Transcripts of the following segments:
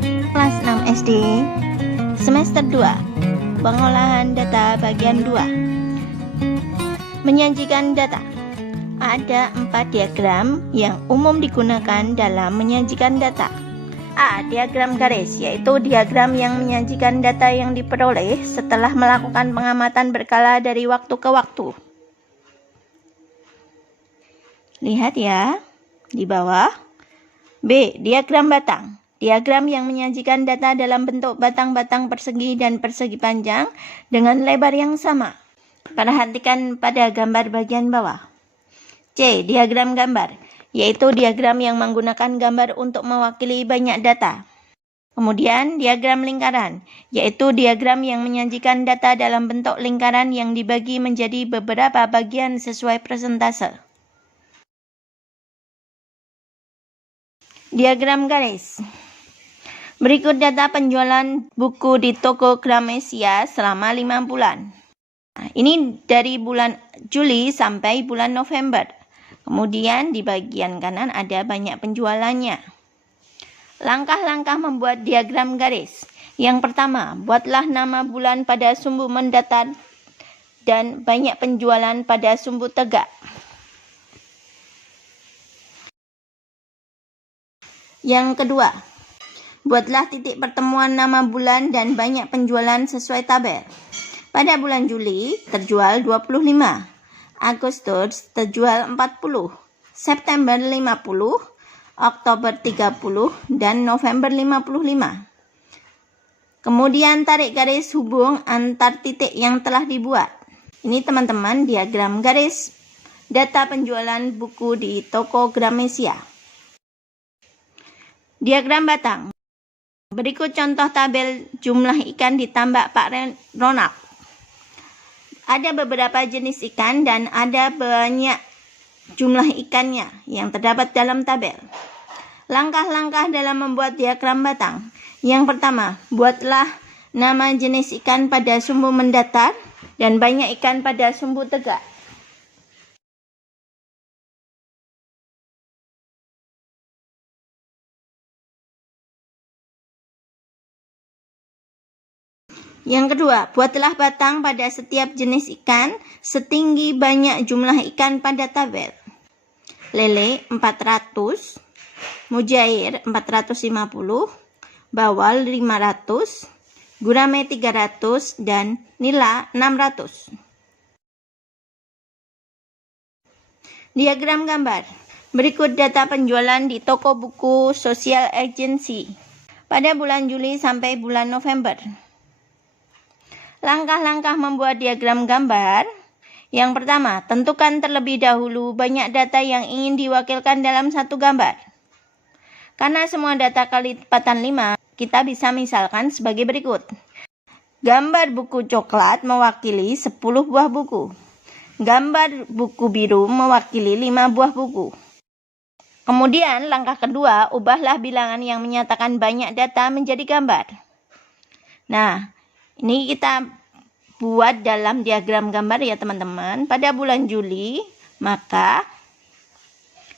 Kelas 6 SD, semester 2, pengolahan data bagian 2. Menyajikan data. Ada 4 diagram yang umum digunakan dalam menyajikan data. A. Diagram garis, yaitu diagram yang menyajikan data yang diperoleh setelah melakukan pengamatan berkala dari waktu ke waktu. Lihat ya, di bawah. B. Diagram batang. Diagram yang menyajikan data dalam bentuk batang-batang persegi dan persegi panjang dengan lebar yang sama. Perhatikan pada gambar bagian bawah. C. Diagram gambar, yaitu diagram yang menggunakan gambar untuk mewakili banyak data. Kemudian diagram lingkaran, yaitu diagram yang menyajikan data dalam bentuk lingkaran yang dibagi menjadi beberapa bagian sesuai persentase. Diagram garis. Berikut data penjualan buku di toko Gramesia selama 5 bulan. Ini dari bulan Juli sampai bulan November. Kemudian di bagian kanan ada banyak penjualannya. Langkah-langkah membuat diagram garis. Yang pertama, buatlah nama bulan pada sumbu mendatar dan banyak penjualan pada sumbu tegak. Yang kedua, buatlah titik pertemuan nama bulan dan banyak penjualan sesuai tabel. Pada bulan Juli terjual 25, Agustus terjual 40, September 50, Oktober 30, dan November 55. Kemudian tarik garis hubung antar titik yang telah dibuat. Ini teman-teman diagram garis data penjualan buku di toko Gramesia. Diagram batang. Berikut contoh tabel jumlah ikan di tambak Pak Ronald. Ada beberapa jenis ikan dan ada banyak jumlah ikannya yang terdapat dalam tabel. Langkah-langkah dalam membuat diagram batang. Yang pertama, buatlah nama jenis ikan pada sumbu mendatar dan banyak ikan pada sumbu tegak. Yang kedua, buatlah batang pada setiap jenis ikan setinggi banyak jumlah ikan pada tabel. Lele 400, mujair 450, bawal 500, gurame 300, dan nila 600. Diagram gambar. Berikut data penjualan di toko buku Social Agency pada bulan Juli sampai bulan November. Langkah-langkah membuat diagram gambar. Yang pertama, tentukan terlebih dahulu banyak data yang ingin diwakilkan dalam satu gambar. Karena semua data kali lipatan 5, kita bisa misalkan sebagai berikut. Gambar buku coklat mewakili 10 buah buku. Gambar buku biru mewakili 5 buah buku. Kemudian langkah kedua, ubahlah bilangan yang menyatakan banyak data menjadi gambar. Nah, ini kita buat dalam diagram gambar ya teman-teman. Pada bulan Juli, maka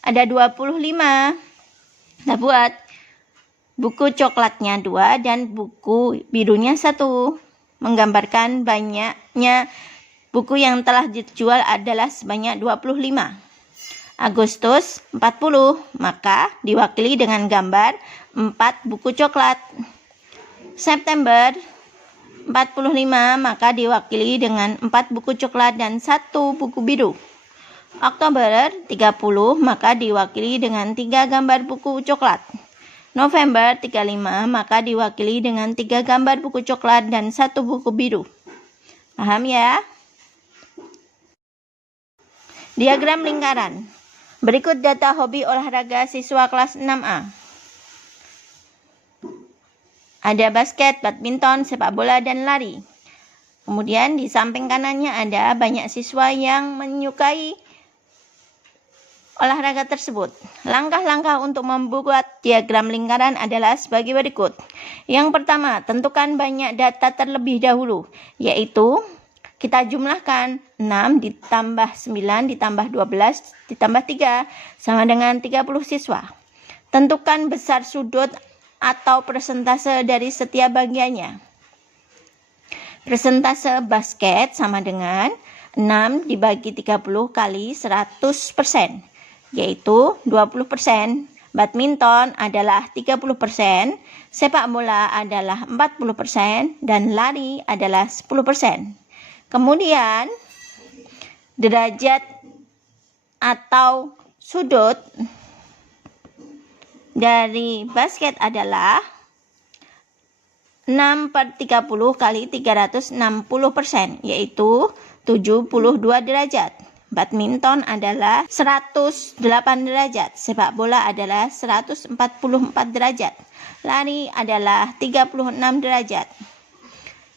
ada 25. Kita buat buku coklatnya 2 dan buku birunya 1. Menggambarkan banyaknya buku yang telah dijual adalah sebanyak 25. Agustus 40, maka diwakili dengan gambar 4 buku coklat. September 45, maka diwakili dengan 4 buku coklat dan 1 buku biru. Oktober 30, maka diwakili dengan 3 gambar buku coklat. November 35, maka diwakili dengan 3 gambar buku coklat dan 1 buku biru. Paham ya? Diagram lingkaran. Berikut data hobi olahraga siswa kelas 6A. Ada basket, badminton, sepak bola, dan lari. Kemudian di samping kanannya ada banyak siswa yang menyukai olahraga tersebut. Langkah-langkah untuk membuat diagram lingkaran adalah sebagai berikut. Yang pertama, tentukan banyak data terlebih dahulu, yaitu kita jumlahkan 6 ditambah 9 ditambah 12 ditambah 3 sama dengan 30 siswa. Tentukan besar sudut atau persentase dari setiap bagiannya. Persentase basket sama dengan 6 dibagi 30 kali 100%, yaitu 20%. Badminton adalah 30%, sepak bola adalah 40%, dan lari adalah 10%. Kemudian, derajat atau sudut dari basket adalah 6/30 kali 360%, yaitu 72 derajat. Badminton adalah 108 derajat, sepak bola adalah 144 derajat, lari adalah 36 derajat.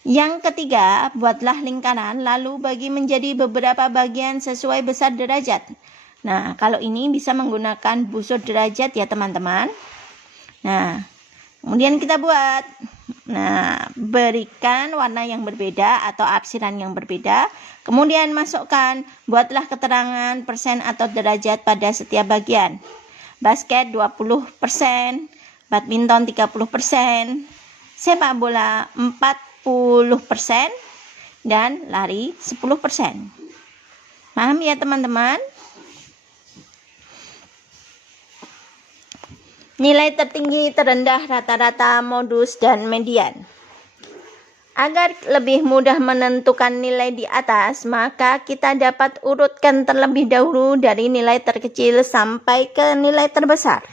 Yang ketiga, buatlah lingkaran lalu bagi menjadi beberapa bagian sesuai besar derajat. Nah, kalau ini bisa menggunakan busur derajat ya teman-teman. Nah, kemudian kita buat. Nah, berikan warna yang berbeda atau arsiran yang berbeda. Kemudian masukkan, buatlah keterangan persen atau derajat pada setiap bagian. Basket 20%, badminton 30%, sepak bola 40%, dan lari 10%. Paham ya teman-teman? Nilai tertinggi, terendah, rata-rata, modus, dan median. Agar lebih mudah menentukan nilai di atas, maka kita dapat urutkan terlebih dahulu dari nilai terkecil sampai ke nilai terbesar.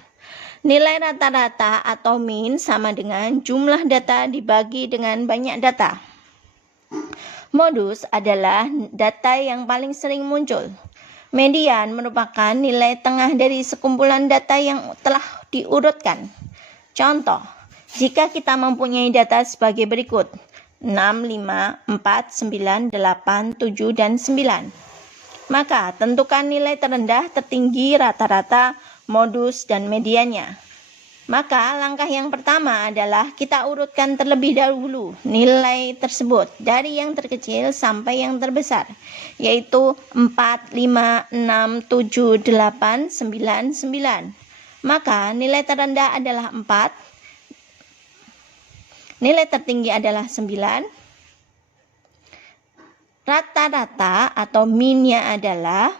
Nilai rata-rata atau mean sama dengan jumlah data dibagi dengan banyak data. Modus adalah data yang paling sering muncul. Median merupakan nilai tengah dari sekumpulan data yang telah diurutkan. Contoh, jika kita mempunyai data sebagai berikut: 6, 5, 4, 9, 8, 7, dan 9. Maka tentukan nilai terendah, tertinggi, rata-rata, modus, dan mediannya. Maka langkah yang pertama adalah kita urutkan terlebih dahulu nilai tersebut dari yang terkecil sampai yang terbesar, yaitu 4, 5, 6, 7, 8, 9, 9. Maka nilai terendah adalah 4, nilai tertinggi adalah 9, rata-rata atau mean-nya adalah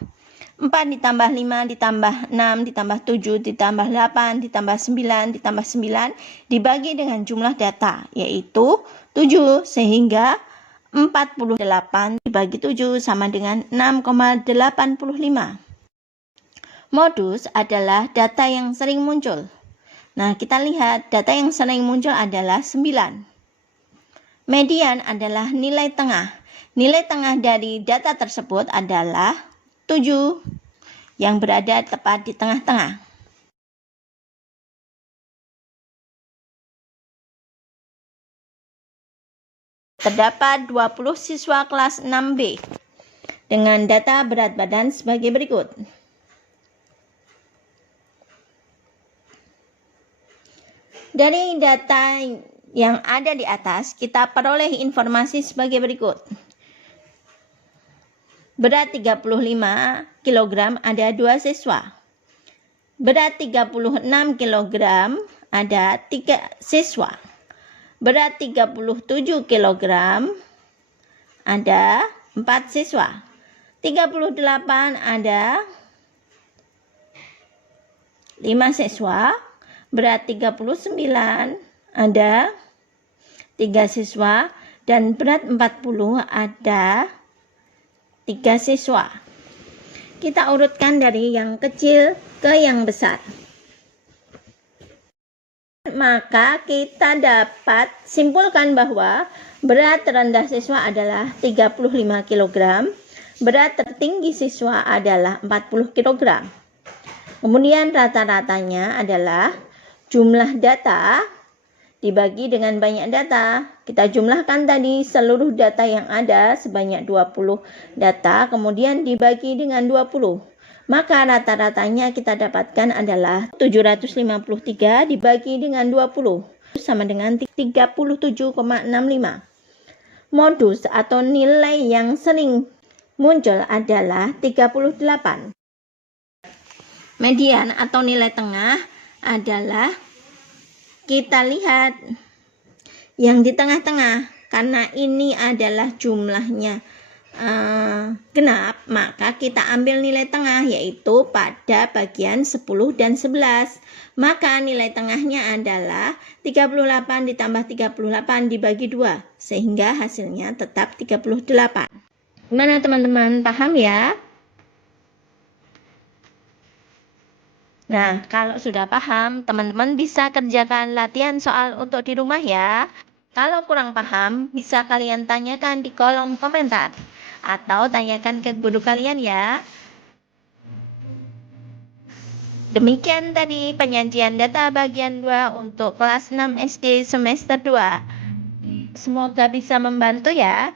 4 ditambah 5 ditambah 6 ditambah 7 ditambah 8 ditambah 9 ditambah 9 dibagi dengan jumlah data, yaitu 7, sehingga 48 dibagi 7 sama dengan 6,85. Modus adalah data yang sering muncul. Nah, kita lihat data yang sering muncul adalah 9. Median adalah nilai tengah. Nilai tengah dari data tersebut adalah 7, yang berada tepat di tengah-tengah. Terdapat 20 siswa kelas 6B dengan data berat badan sebagai berikut. Dari data yang ada di atas, kita peroleh informasi sebagai berikut. Berat 35 kg ada 2 siswa. Berat 36 kg ada 3 siswa. Berat 37 kg ada 4 siswa. 38 ada 5 siswa. Berat 39 ada 3 siswa. Dan berat 40 ada 3 siswa. Kita urutkan dari yang kecil ke yang besar. Maka kita dapat simpulkan bahwa berat terendah siswa adalah 35 kg, berat tertinggi siswa adalah 40 kg. Kemudian rata-ratanya adalah jumlah data dibagi dengan banyak data. Kita jumlahkan tadi seluruh data yang ada sebanyak 20 data, kemudian dibagi dengan 20. Maka rata-ratanya kita dapatkan adalah 753 dibagi dengan 20 sama dengan 37,65. Modus atau nilai yang sering muncul adalah 38. Median atau nilai tengah adalah Kita lihat yang di tengah-tengah, karena ini adalah jumlahnya genap, maka kita ambil nilai tengah, yaitu pada bagian 10 dan 11. Maka nilai tengahnya adalah 38 ditambah 38 dibagi 2, sehingga hasilnya tetap 38. Gimana teman-teman, paham ya? Nah, kalau sudah paham, teman-teman bisa kerjakan latihan soal untuk di rumah ya. Kalau kurang paham, bisa kalian tanyakan di kolom komentar atau tanyakan ke guru kalian ya. Demikian tadi penyajian data bagian 2 untuk kelas 6 SD semester 2. Semoga bisa membantu ya.